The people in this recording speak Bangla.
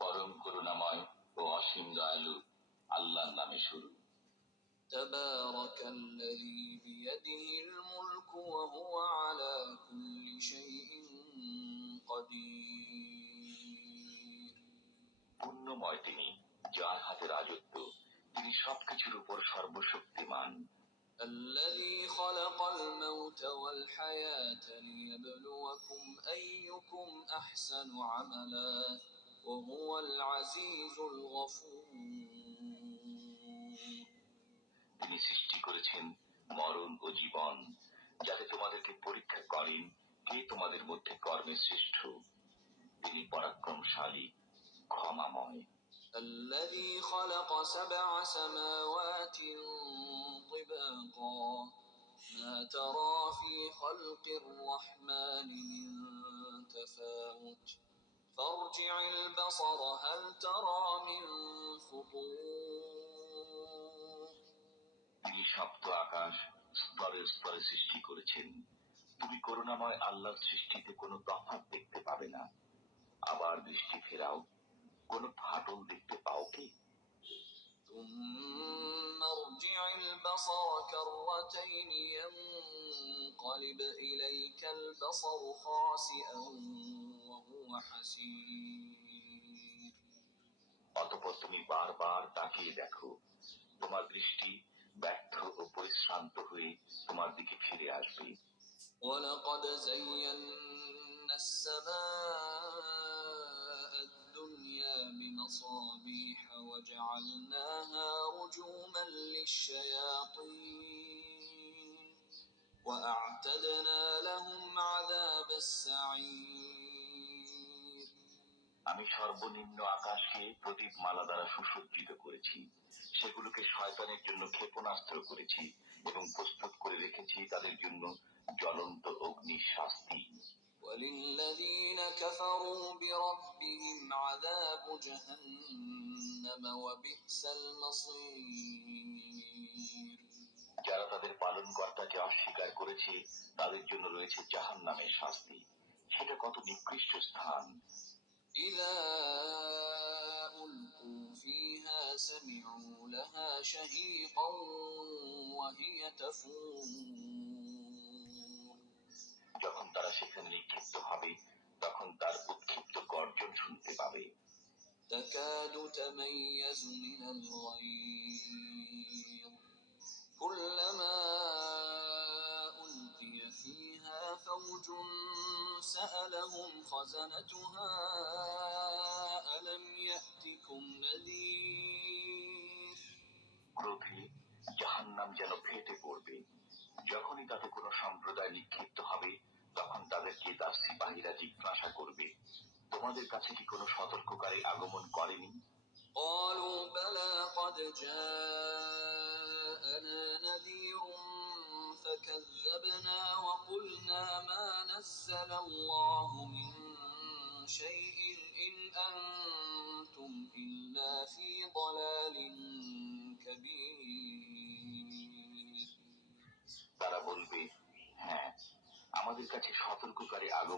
পরম করুণাময় ও অসীম দয়ালু আল্লাহর নামে শুরু تبارك الذي بيده الملك وهو على كل شيء قدير পুণ্যময় তিনি যার হাতে রাজত্ব তিনি সবকিছুর উপর সর্বশক্তিমান الذي خلق الموت والحياة ليبلوكم أيكم أحسن عملا وهو العزيز الغفور তিনি সৃষ্টি করেছেন মরণ ও জীবন যাতে তোমাদেরকে পরীক্ষা করেন কে তোমাদের মধ্যে কর্মে শ্রেষ্ঠ তিনি পরাক্রমশালী ক্ষমাময় الذي خلق سبع سماوات طباقا ما ترى في خلق الرحمن من تفاوت فارجع البصر هل ترى من فطور তিনি সপ্ত আকাশ স্তরে স্তরে সৃষ্টি করেছেন তুমি করুণাময় আল্লাহর সৃষ্টিতে কোনো তফাৎ البصر كرتين ينقلب إليك البصر خاسئا وهو حسير অতপর তুমি বারবার তাকিয়ে দেখো তোমার দৃষ্টি ব্যর্থ ও পরিশ্রান্ত হয়ে তোমার দিকে ফিরে আসবে ولقد زينا وجعلناها رجوما للشياطين وأعتدنا لهم عذاب السعير আমি সর্বনিম্ন আকাশকে প্রদীপ মালা দ্বারা সুসজ্জিত করেছি সেগুলোকে শয়তানের জন্য ক্ষেপণাস্ত্র করেছি এবং প্রস্তুত করে রেখেছি তাদের জন্য كفروا بربهم عذاب جهنم وبئس المصير যারা তাদের পালন কর্তাকে অস্বীকার করেছে তাদের জন্য রয়েছে জাহান নামের শাস্তি সেটা কত নিকৃষ্ট স্থান إذا ألقوا فيها سمعوا لها شهيقا وهي تفور যখন তারা সেখানে নিক্ষিপ্ত হবে তখন তার উৎক্ষিপ্ত গর্জন শুনতে পাবে تكاد تميز من الغيظ كلما ألقي فيها فوج سألهم خزنتها ألم يأتكم نذير ক্রোধে জাহান্নাম যেন ফেটে পড়বে যখনই তাতে কোনো সম্প্রদায় নিক্ষিপ্ত হবে তখন তাদেরকে তার সিপাহীরা জিজ্ঞাসা করবে তোমাদের কাছে কি কোনো সতর্ককারী আগমন করেনি قالوا بلى قد جاءنا نذير فكذبنا وقلنا ما نزل الله من شيء إن أنتم إلا في ضلال كبير তারা বলবে হ্যাঁ আমাদের কাছে সতর্ককারী আগমন।